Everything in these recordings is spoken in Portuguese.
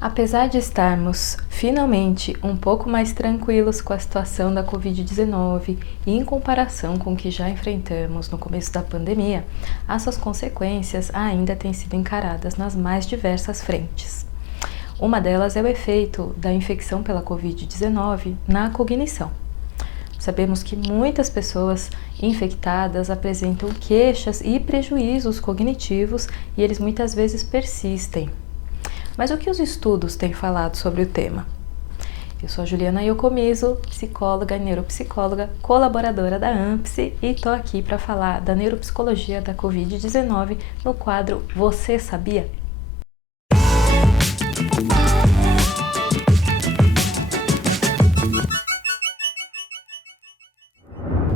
Apesar de estarmos finalmente um pouco mais tranquilos com a situação da Covid-19 e em comparação com o que já enfrentamos no começo da pandemia, as suas consequências ainda têm sido encaradas nas mais diversas frentes. Uma delas é o efeito da infecção pela Covid-19 na cognição. Sabemos que muitas pessoas infectadas apresentam queixas e prejuízos cognitivos e eles muitas vezes persistem. Mas o que os estudos têm falado sobre o tema? Eu sou a Juliana Iocomiso, psicóloga e neuropsicóloga, colaboradora da AMPSE e estou aqui para falar da neuropsicologia da Covid-19 no quadro Você Sabia?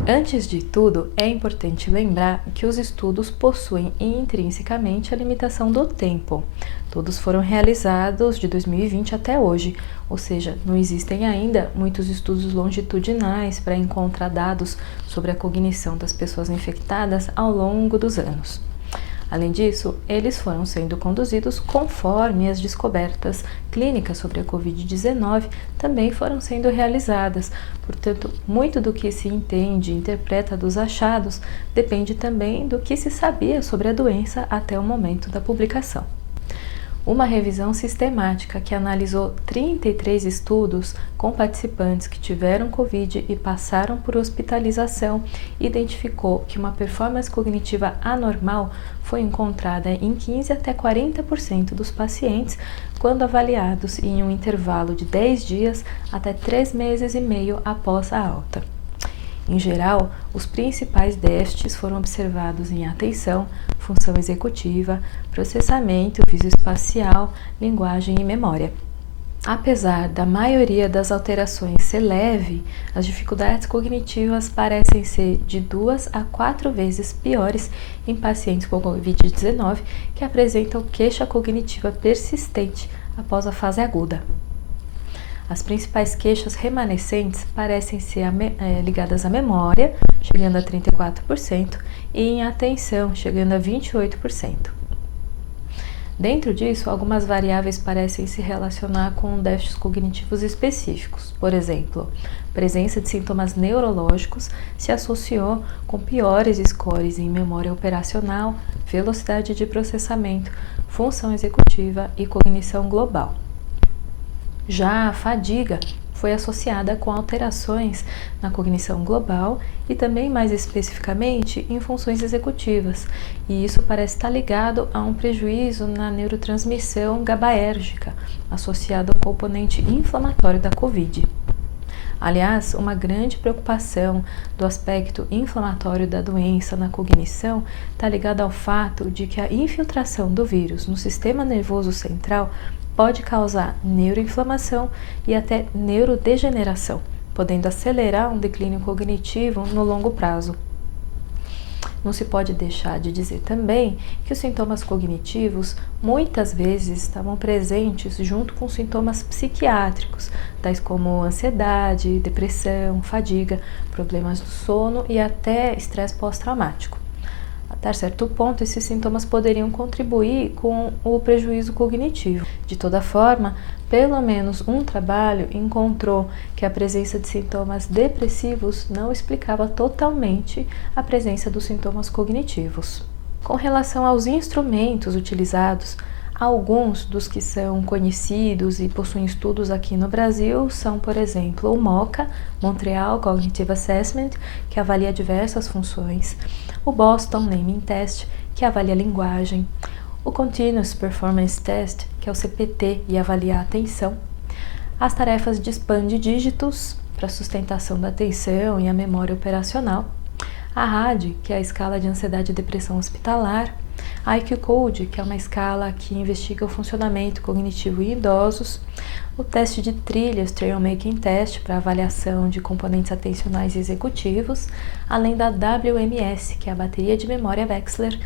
Antes de tudo, é importante lembrar que os estudos possuem intrinsecamente a limitação do tempo. Todos foram realizados de 2020 até hoje, ou seja, não existem ainda muitos estudos longitudinais para encontrar dados sobre a cognição das pessoas infectadas ao longo dos anos. Além disso, eles foram sendo conduzidos conforme as descobertas clínicas sobre a Covid-19 também foram sendo realizadas. Portanto, muito do que se entende e interpreta dos achados depende também do que se sabia sobre a doença até o momento da publicação. Uma revisão sistemática que analisou 33 estudos com participantes que tiveram Covid e passaram por hospitalização identificou que uma performance cognitiva anormal foi encontrada em 15 até 40% dos pacientes quando avaliados em um intervalo de 10 dias até 3 meses e meio após a alta. Em geral, os principais déficits foram observados em atenção, função executiva, processamento visoespacial, linguagem e memória. Apesar da maioria das alterações ser leve, as dificuldades cognitivas parecem ser de 2 a 4 vezes piores em pacientes com Covid-19 que apresentam queixa cognitiva persistente após a fase aguda. As principais queixas remanescentes parecem ser ligadas à memória, chegando a 34%, e em atenção, chegando a 28%. Dentro disso, algumas variáveis parecem se relacionar com déficits cognitivos específicos. Por exemplo, presença de sintomas neurológicos se associou com piores scores em memória operacional, velocidade de processamento, função executiva e cognição global. Já a fadiga foi associada com alterações na cognição global e também mais especificamente em funções executivas, e isso parece estar ligado a um prejuízo na neurotransmissão GABAérgica, associado ao componente inflamatório da COVID. Aliás, uma grande preocupação do aspecto inflamatório da doença na cognição está ligada ao fato de que a infiltração do vírus no sistema nervoso central pode causar neuroinflamação e até neurodegeneração, podendo acelerar um declínio cognitivo no longo prazo. Não se pode deixar de dizer também que os sintomas cognitivos muitas vezes estavam presentes junto com sintomas psiquiátricos, tais como ansiedade, depressão, fadiga, problemas do sono e até estresse pós-traumático. Até certo ponto, esses sintomas poderiam contribuir com o prejuízo cognitivo. De toda forma, pelo menos um trabalho encontrou que a presença de sintomas depressivos não explicava totalmente a presença dos sintomas cognitivos. Com relação aos instrumentos utilizados, alguns dos que são conhecidos e possuem estudos aqui no Brasil são, por exemplo, o MoCA, Montreal Cognitive Assessment, que avalia diversas funções, o Boston Naming Test, que avalia a linguagem, o Continuous Performance Test, que é o CPT e avalia a atenção, as tarefas de span de dígitos para sustentação da atenção e a memória operacional, a RAD, que é a escala de ansiedade e depressão hospitalar, a IQ Code, que é uma escala que investiga o funcionamento cognitivo em idosos, o teste de trilhas, Trail Making Test, para avaliação de componentes atencionais e executivos, além da WMS, que é a bateria de memória Wechsler,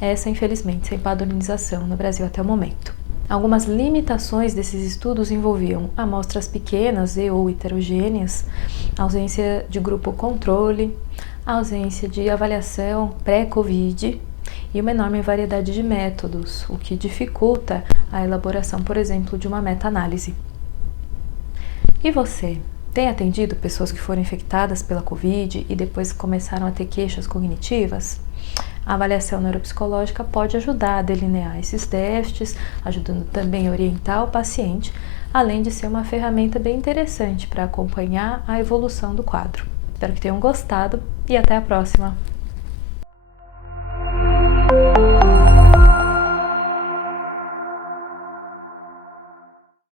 essa infelizmente sem padronização no Brasil até o momento. Algumas limitações desses estudos envolviam amostras pequenas e ou heterogêneas, ausência de grupo controle, ausência de avaliação pré-Covid e uma enorme variedade de métodos, o que dificulta a elaboração, por exemplo, de uma meta-análise. E você? Tem atendido pessoas que foram infectadas pela Covid e depois começaram a ter queixas cognitivas? A avaliação neuropsicológica pode ajudar a delinear esses déficits, ajudando também a orientar o paciente, além de ser uma ferramenta bem interessante para acompanhar a evolução do quadro. Espero que tenham gostado e até a próxima!